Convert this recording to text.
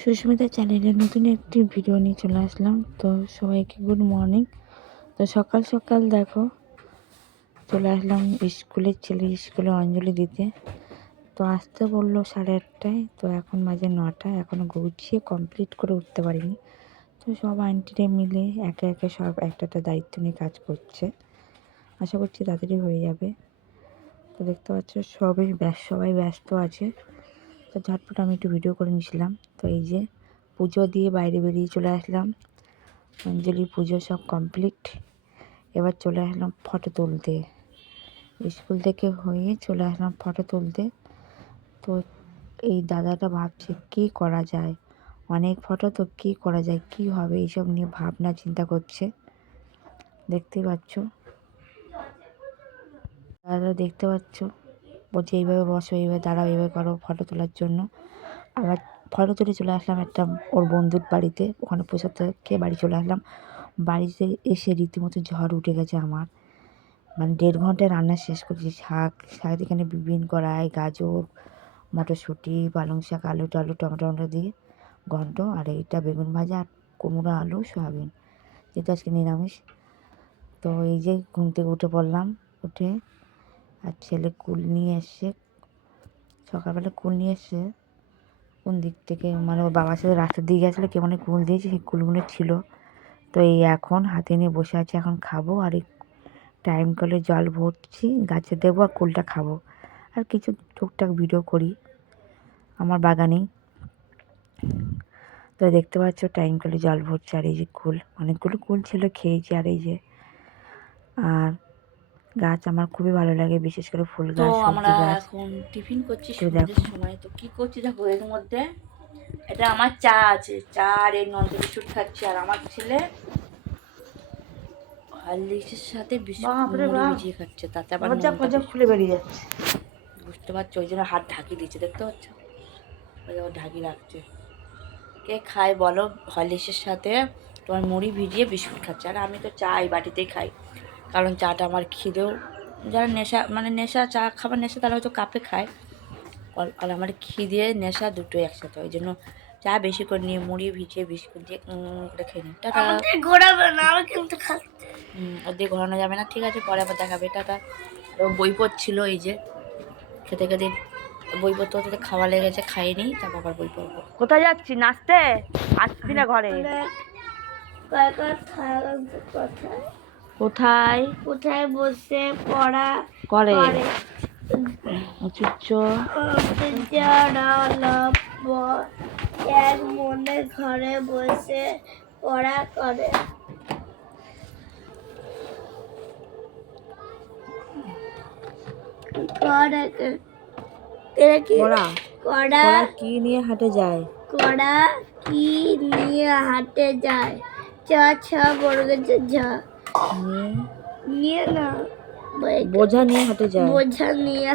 সুস্মিতা চ্যানেলের নতুন একটি ভিডিও নিয়ে চলে আসলাম। তো সবাইকে গুড মর্নিং। তো সকাল সকাল দেখো চলে আসলাম স্কুলে অঞ্জলি দিতে। তো আসতে বললো 8:30টায়, তো এখন বাজে 9টা, এখনও গুছিয়ে কমপ্লিট করে উঠতে পারিনি। তো সব আন্টিরা মিলে একে একে সব একটা একটা দায়িত্ব নিয়ে কাজ করছে। আশা করছি তাড়াতাড়ি হয়ে যাবে। তো দেখতে পাচ্ছ সবাই ব্যস্ত আছে। তো ঝটপট আমি একটু ভিডিও করে নিয়েছিলাম। তো এই যে পুজো দিয়ে বাইরে বেরিয়ে চলে আসলাম। অঞ্জলি পুজো সব কমপ্লিট। এবার চলে আসলাম ফটো তুলতে। স্কুল থেকে হয়ে চলে আসলাম ফটো তুলতে। তো এই দাদাটা ভাবছে কী করা যায়, অনেক ফটো তো কী করা যায়, কী হবে, এইসব নিয়ে ভাবনা চিন্তা করছে। দেখতেই পাচ্ছ দাদা, দেখতে পাচ্ছ বলছে এইভাবে বসো, এইভাবে দাঁড়াও, এইভাবে করো ফটো তোলার জন্য। আবার ফটো তুলে চলে আসলাম একটা ওর বন্ধুর বাড়িতে, ওখানে প্রসাদ খেয়ে বাড়ি চলে আসলাম। বাড়িতে এসে রীতিমতো ঝড় উঠে গেছে আমার। মানে 1.5 ঘন্টায় রান্না শেষ করেছি। শাক এখানে বিন কড়াই, গাজর, মটরশুঁটি, পালং শাক, আলু টালু টমেটো দিয়ে ঘন্ট, আর এইটা বেগুন ভাজা আর কুমড়ো আলু সয়াবিন, যেটা আজকে নিরামিষ। তো এই যে ঘুম থেকে উঠে পড়লাম, উঠে আর ছেলে কুল নিয়ে এসছে, সকালবেলা কুল নিয়ে এসছে কোন দিক থেকে, মানে ওর বাবার সাথে রাস্তা দিয়ে গেছিলো, কে মানে কুল দিয়েছে, সেই কুলগুলো ছিল। তো এই এখন হাতে নিয়ে বসে আছে, এখন খাবো। আর এই টাইম কলে জল ভরছি, গাছে দেবো আর কুলটা খাবো। আর কিছু টুকটাক ভিডিও করি আমার বাগানেই। তো দেখতে পাচ্ছ টাইম কলে জল ভরছে, আর এই যে কুল, অনেকগুলো কুল ছিল, খেয়েছি। আর এই যে আর গাছ আমার খুবই ভালো লাগে, বিশেষ করে ফুল গাছ, সবজি গাছ। এখন টিফিন করছি সন্ধ্যের সময়। তো কি করছি দেখো, এর মধ্যে এটা আমার চা আছে, চা আর এই নন্দ বিস্কুট খাচ্ছি। আর আমার ছেলে হরলিক্সের সাথে বিস্কুট মুড়ি ভিজিয়ে খাচ্ছে, তাতে আবার খুলে বেরিয়ে যাচ্ছে। বুঝতে পারছো, ওই জন্য হাত ঢাকিয়ে দিচ্ছে, দেখতে পাচ্ছ, ওই জন্য ঢাকি রাখছে। কে খায় বলো হরলিক্সের সাথে তোমার মুড়ি ভিজিয়ে বিস্কুট খাচ্ছে? আর আমি তো চা এই বাটিতেই খাই, কারণ চাটা আমার খিদেও, যারা নেশা চা খাবার নেশা তারা হয়তো কাপে খায়, আর আমার খিদে নেশা দুটোই একসাথে। ওই জন্য চা বেশি করে নিয়ে মুড়ি ভিজিয়ে বিস্কুট দিয়ে করে খেয়ে নিই। টাটা। ঘোরাবে না, আমি কিন্তু ওদের ঘোরানো যাবে না, ঠিক আছে, পরে আবার দেখাবে। টাটা। বই পড়ছিল, এই যে খেতে খেতে বই পড়তে পড়তে খাওয়া লেগেছে, খাইয়ে নিই, তারপর আবার বই পড়বো। কোথায় যাচ্ছি? নাচতে আসবি না ঘরে? কোথায় কোথায় বসে পড়া করে এক মনে ঘরে বসে পড়া করে। কড়া কি নিয়ে হাটে যায়? কড়া কি নিয়ে হাটে যায়? চ ছ বর্গের ঝ নিয়ে না বোঝা নিয়ে হাটে যায়। বোঝা নিয়ে